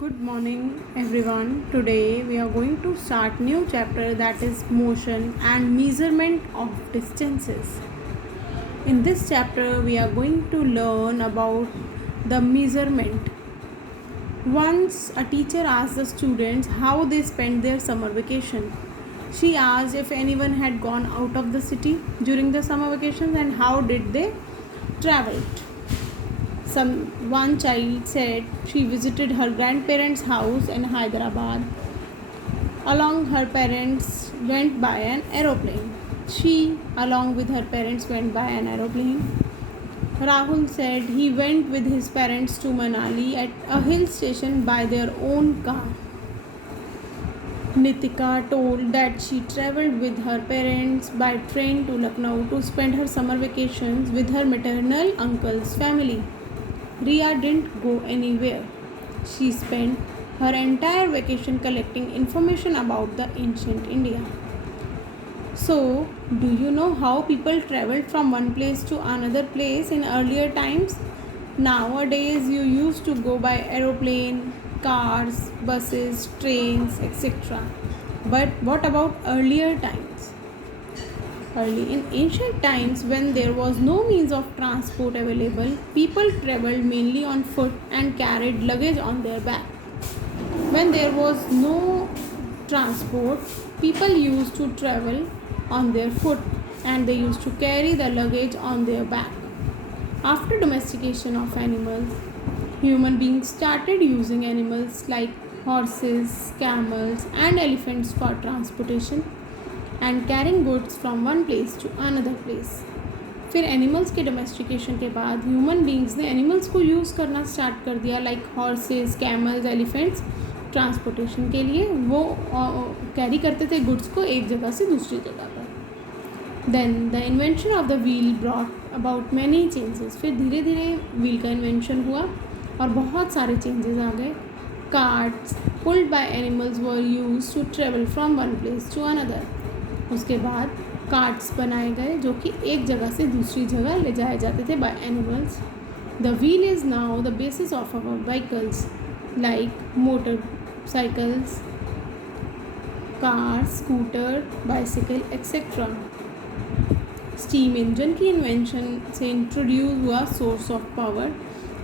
Good morning everyone. Today we are going to start new chapter that is motion and measurement of distances. In this chapter we are going to learn about the measurement. Once a teacher asked the students how they spent their summer vacation. She asked if anyone had gone out of the city during the summer vacations and how did they travel. One child said she visited her grandparents' house in Hyderabad. Along her parents went by an aeroplane. She, along with her parents, went by an aeroplane. Rahul said he went with his parents to Manali at a hill station by their own car. Nitika told that she travelled with her parents by train to Lucknow to spend her summer vacations with her maternal uncle's family. Riya didn't go anywhere. She spent her entire vacation collecting information about the ancient India. So, do you know how people traveled from one place to another place in earlier times? Nowadays, you used to go by aeroplane, cars, buses, trains, etc. But what about earlier times? Early in ancient times, when there was no means of transport available, people traveled mainly on foot and carried luggage on their back. When there was no transport, people used to travel on their foot and they used to carry the luggage on their back. After domestication of animals, human beings started using animals like horses, camels, and elephants for transportation and carrying goods from one place to another place. फिर animals के domestication के बाद human beings ने animals को use करना start कर दिया like horses, camels, elephants transportation के लिए वो कैरी करते थे गुड्स को एक जगह से दूसरी जगह पर. Then the invention of the wheel brought about many changes. फिर धीरे धीरे व्हील का इन्वेंशन हुआ और बहुत सारे चेंजेस आ गए. Carts pulled by animals were used to travel from one place to another. उसके बाद कार्ट्स बनाए गए जो कि एक जगह से दूसरी जगह ले जाए जाते थे by animals. The wheel is now the basis of our vehicles like motorcycles, car, scooter, bicycle etcetera. Steam engine की इन्वेंशन से इंट्रोड्यूस हुआ source of power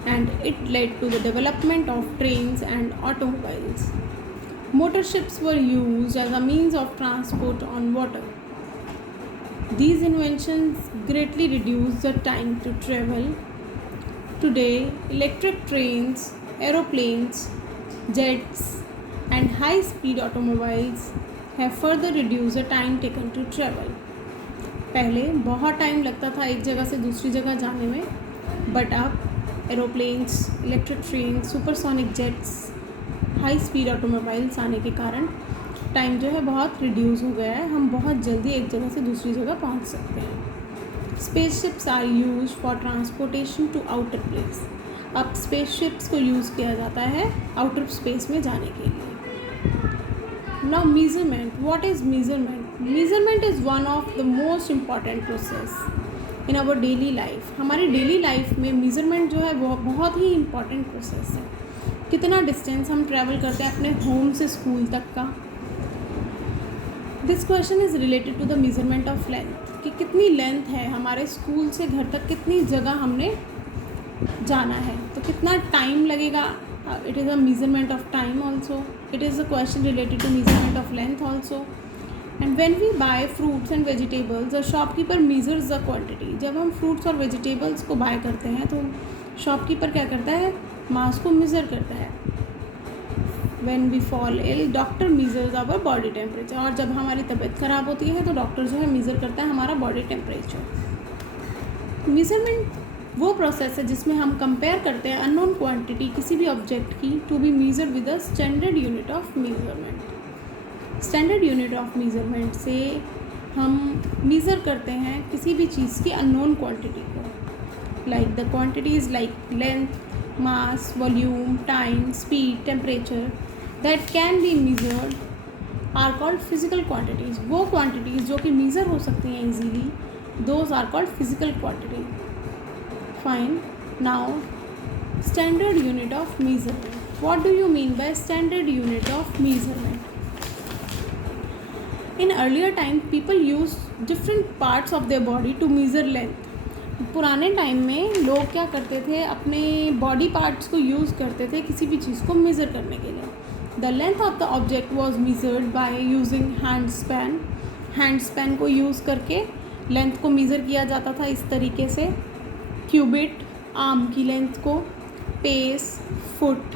and it led to the development of trains and automobiles. Motor ships were used as a means of transport on water. These inventions greatly reduced the time to travel. Today, electric trains, aeroplanes, jets, and high-speed automobiles have further reduced the time taken to travel. पहले बहुत time लगता था एक जगह से दूसरी जगह जाने में, बट अब aeroplanes, electric train, supersonic jets, high speed automobiles आने के कारण टाइम जो है बहुत रिड्यूस हो गया है. हम बहुत जल्दी एक जगह से दूसरी जगह पहुंच सकते हैं. Spaceships are use for transportation to outer place. अब स्पेसशिप्स को यूज़ किया जाता है आउटर स्पेस में जाने के लिए. Now measurement. What is measurement? Measurement is one of the most important process in our daily life. हमारी डेली लाइफ में मेजरमेंट जो है वो बहुत ही इम्पॉर्टेंट प्रोसेस है. कितना डिस्टेंस हम ट्रैवल करते हैं अपने होम से स्कूल तक का. This question is related to the measurement of length कि कितनी लेंथ है हमारे स्कूल से घर तक, कितनी जगह हमने जाना है, तो कितना टाइम लगेगा. It is a measurement of time also. It is a question related to measurement of length also. And when we buy fruits and vegetables the shopkeeper measures the quantity. जब हम फ्रूट्स और vegetables को bye करते हैं तो shopkeeper क्या करता है, मास को मेज़र करता है. When we fall ill, doctor measures our body temperature. और जब हमारी तबीयत ख़राब होती है तो डॉक्टर जो है मेज़र करता है हमारा बॉडी टेम्परेचर. मेज़रमेंट वो प्रोसेस है जिसमें हम कंपेयर करते हैं अननोन क्वांटिटी किसी भी ऑब्जेक्ट की to be measure with a standard unit of measurement. Standard unit of measurement से हम मेज़र करते हैं किसी भी चीज़ की अननोन क्वांटिटी को. Like the quantities like length, mass, volume, time, speed, temperature that can be measured are called physical quantities. वो quantities जो कि measure हो सकती हैं easily, those are called physical quantity. Fine. Now, standard unit of measurement. What do you mean by standard unit of measurement? In earlier time, people used different parts of their body to measure length. पुराने time में लोग क्या करते थे, अपने body parts को use करते थे किसी भी चीज़ को मेज़र करने के लिए. The length of the object was measured by using hand span. Hand span को यूज़ करके लेंथ को मेज़र किया जाता था इस तरीके से. क्यूबिट, आर्म की लेंथ को. Pace, foot.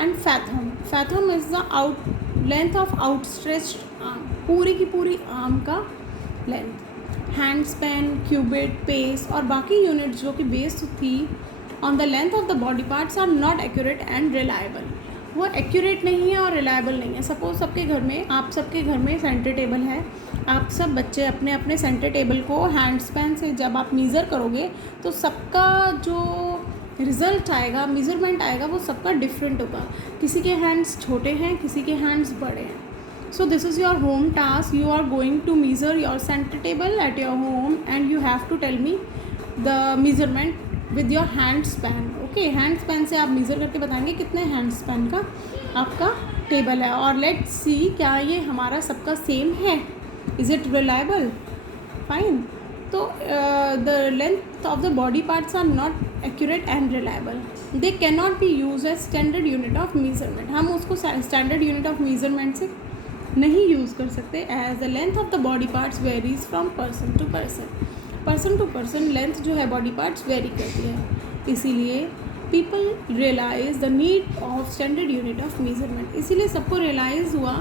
And fathom. Fathom is the length of outstretched arm, पूरी की पूरी आर्म का length. Hand span, cubit, pace और बाकी यूनिट्स जो कि बेस्ड थी on the length of the body parts are not accurate and reliable. वो एक्यूरेट नहीं है और रिलायबल नहीं है. सपोज सबके घर में, आप सबके घर में सेंटर टेबल है. आप सब बच्चे अपने अपने सेंटर टेबल को हैंड स्पैन से जब आप मेज़र करोगे तो सबका जो रिज़ल्ट आएगा, मेज़रमेंट आएगा, वो सबका डिफरेंट होगा. किसी के हैंड्स छोटे हैं, किसी के हैंड्स बड़े हैं. So this is your home task. You are going to measure your center table at your home and you have to tell me the measurement with your hand span. Okay, hand span से आप measure करके बताएंगे कितने hand span का आपका table है. और let's see क्या ये हमारा सबका सेम है. Is it reliable? Fine. तो the length of the body parts are not accurate and reliable. They cannot be used as standard unit of measurement. हम उसको standard unit of measurement से नहीं यूज़ कर सकते. As the length of the body parts varies from person to person. Person to person length जो है body parts vary करती है. इसीलिए people realise the need of standard unit of measurement. इसीलिए सबको रियलाइज़ हुआ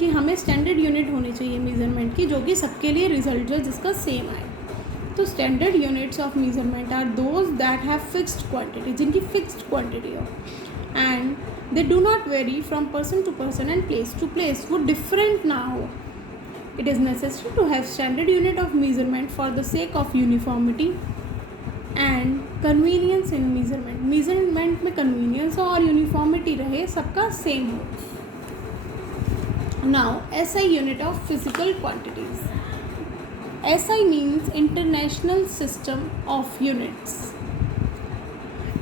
कि हमें स्टैंडर्ड यूनिट होनी चाहिए मेजरमेंट की, जो कि सबके लिए रिजल्ट है जिसका सेम आए. तो standard units of measurement are those that have fixed quantity, जिनकी फिक्स्ड क्वांटिटी हो. And they do not vary from person to person and place to place. वो different ना हो. It is necessary to have standard unit of measurement for the sake of uniformity and convenience in measurement. measurement में convenience और uniformity रहे, सबका same हो. Now SI unit of physical quantities. SI means International System of Units.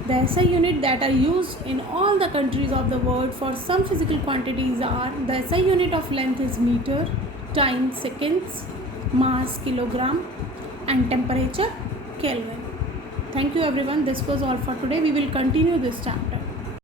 The SI unit that are used in all the countries of the world for some physical quantities are: the SI unit of length is meter, time seconds, mass kilogram, and temperature Kelvin. Thank you everyone. This was all for today. We will continue this time.